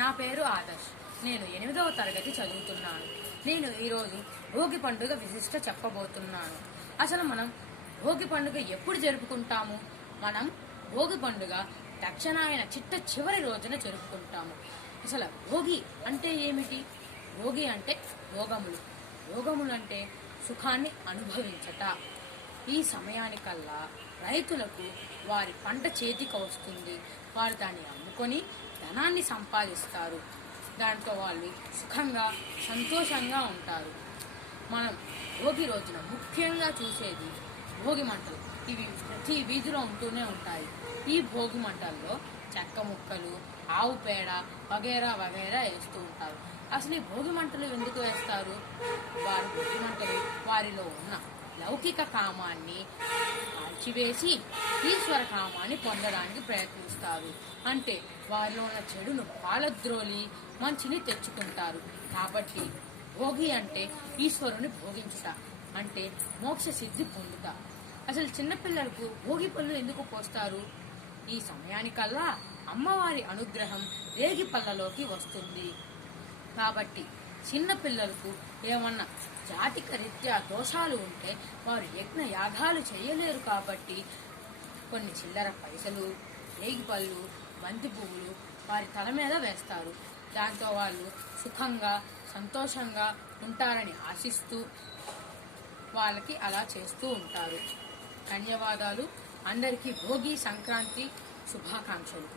నా పేరు ఆదర్శ్. నేను 8వ తరగతి చదువుతున్నాను. నేను ఈరోజు భోగి పండుగ విశిష్ట చెప్పబోతున్నాను. అసలు మనం భోగి పండుగ ఎప్పుడు జరుపుకుంటాము? మనం భోగి పండుగ దక్షిణాయన చిట్ట చివరి రోజున జరుపుకుంటాము. అసలు భోగి అంటే ఏమిటి? భోగి అంటే భోగములు. భోగములు అంటే సుఖాన్ని అనుభవించట. ఈ సమయానికల్లా రైతులకు వారి పంట చేతికి వస్తుంది. వారు దాన్ని అమ్ముకొని ధనాన్ని సంపాదిస్తారు. దాంతో వాళ్ళు సుఖంగా సంతోషంగా ఉంటారు. మనం భోగి రోజున ముఖ్యంగా చూసేది భోగి మంటలు. ఇవి ప్రతి వీధిలో ఉంటూనే ఉంటాయి. ఈ భోగి మంటల్లో చెక్క ముక్కలు, ఆవు పేడ వగైరా వగైరా వేస్తూ ఉంటారు. అసలు ఈ భోగి మంటలు ఎందుకు వేస్తారు? వారి భోగి మంటలు వారిలో ఉన్న లౌకిక కామాన్ని అణచివేసి ఈశ్వర కామాన్ని పొందడానికి ప్రయత్నిస్తారు. అంటే వారిలో ఉన్న చెడును పాలద్రోలి మంచిని తెచ్చుకుంటారు. కాబట్టి భోగి అంటే ఈశ్వరుని భోగించుట, అంటే మోక్ష సిద్ధి పొందుట. అసలు చిన్నపిల్లలకు భోగి పళ్ళు ఎందుకు పోస్తారు? ఈ సమయానికల్లా అమ్మవారి అనుగ్రహం రేగి పళ్ళలోకి వస్తుంది. కాబట్టి చిన్న పిల్లలకు ఏమన్నా జాతిక రీత్యా దోషాలు ఉంటే వారు యజ్ఞ యాగాలు చేయలేరు. కాబట్టి కొన్ని చిల్లర పైసలు, రేగిపళ్ళు, బంతి పువ్వులు వారి తల మీద వేస్తారు. దాంతో వాళ్ళు సుఖంగా సంతోషంగా ఉంటారని ఆశిస్తూ వాళ్ళకి అలా చేస్తూ ఉంటారు. ధన్యవాదాలు. అందరికీ భోగి సంక్రాంతి శుభాకాంక్షలు.